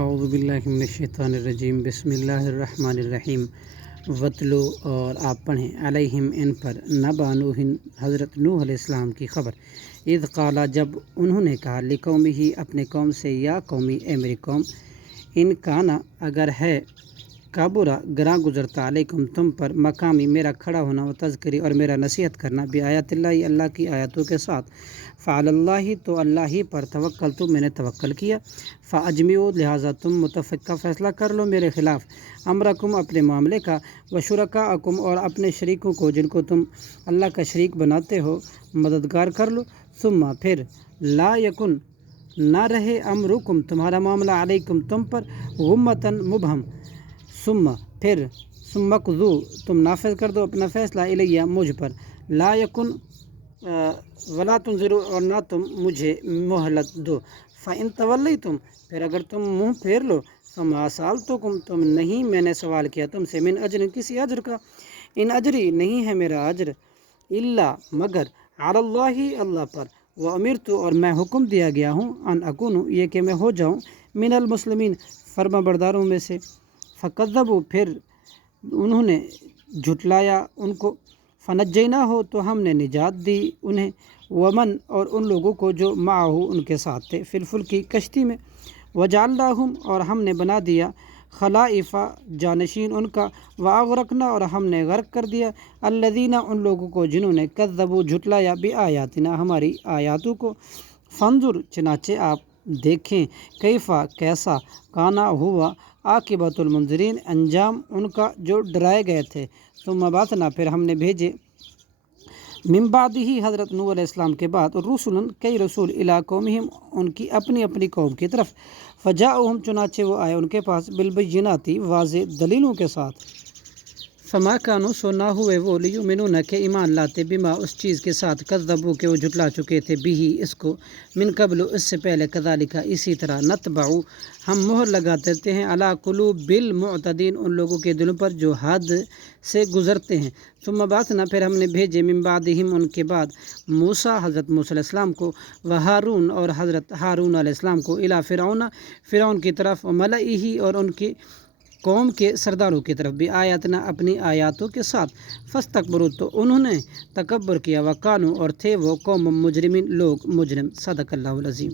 اعوذ باللہ من الشیطان الرجیم، بسم اللہ الرحمن الرحیم۔ وطلو اور آپ پڑھیں، علیہم ان پر، نبأ نوح حضرت نوح علیہ السلام کی خبر۔ اذ قالا جب انہوں نے کہا، لقومہ اپنے قوم سے، یا قومی اے میری قوم، ان کانا اگر ہے، کابرا گراں گزرتا، علیکم تم پر، مقامی میرا کھڑا ہونا، و تذکری اور میرا نصیحت کرنا، بآیات اللہ اللہ کی آیاتوں کے ساتھ، فعلی اللہ تو اللہ ہی پر توکلت میں نے توکل کیا، فاجمعوا لہٰذا تم متفقہ فیصلہ کر لو میرے خلاف، امرکم اپنے معاملے کا، وشرکاءکم اور اپنے شریکوں کو جن کو تم اللہ کا شریک بناتے ہو مددگار کر لو، ثم پھر، لا یکن نہ رہے، امرکم تمہارا معاملہ، علیکم تم پر، غمتاً مبہم، ثم پھر، ثم اقضوا تم نافذ کر دو اپنا فیصلہ، الیہ مجھ پر، لا یکن ولا تنظروا اور نہ تم مجھے مہلت دو، فإن تولیتم پھر اگر تم منہ پھیر لو، فما سألتکم تم نہیں میں نے سوال کیا تم سے، من اجر کسی اجر کا، ان اجری نہیں ہے میرا اجر، الا مگر، علی اللہ اللہ پر، وامرت اور میں حکم دیا گیا ہوں، ان اکون یہ کہ میں ہو جاؤں، من المسلمین فرما برداروں میں سے، فکذبوا پھر انہوں نے جھٹلایا ان کو، فنجیناہ تو ہم نے نجات دی انہیں، ومن اور ان لوگوں کو جو معہ ان کے ساتھ تھے، فی الفلک کشتی میں، وجعلناہم اور ہم نے بنا دیا، خلائف جانشین ان کا، واغرقنا اور ہم نے غرق کر دیا، الذین ان لوگوں کو جنہوں نے کذبوا جھٹلایا، بآیاتنا ہماری آیاتوں کو، فانظر چنانچہ آپ دیکھیں، کیفا کیسا، کانا ہوا، عاقبۃ المنذرین انجام ان کا جو ڈرائے گئے تھے، ثم بعثنا پھر ہم نے بھیجے، من بعد ہی حضرت نوح علیہ السلام کے بعد، رسولن کئی رسول، الی قومہم ان کی اپنی اپنی قوم کی طرف، فجاؤہم چنانچہ وہ آئے ان کے پاس، بالبینات واضح دلیلوں کے ساتھ، فما کانوا سو نہ ہوئے وہ، لیؤمنون کہ ایمان لاتے، بما اس چیز کے ساتھ، کذبوا کہ وہ جھٹلا چکے تھے، بھی اس کو، من قبل اس سے پہلے، کذالک اسی طرح، نطبع ہم مہر لگاتے رہتے ہیں، علی قلوب المعتدین ان لوگوں کے دلوں پر جو حد سے گزرتے ہیں، ثم بعثنا پھر ہم نے بھیجے، من بعدہم ان کے بعد، موسیٰ حضرت موسیٰ علیہ السلام کو، وہارون اور حضرت ہارون علیہ السلام کو، الی فرعون فرعون کی طرف، وملئہ اور ان کی قوم کے سرداروں کی طرف، بھی آیاتنا اپنی آیاتوں کے ساتھ، فاستکبروا تو انہوں نے تکبر کیا، وکانوا اور تھے وہ قوم مجرمین لوگ مجرم، صدق اللہ العظیم۔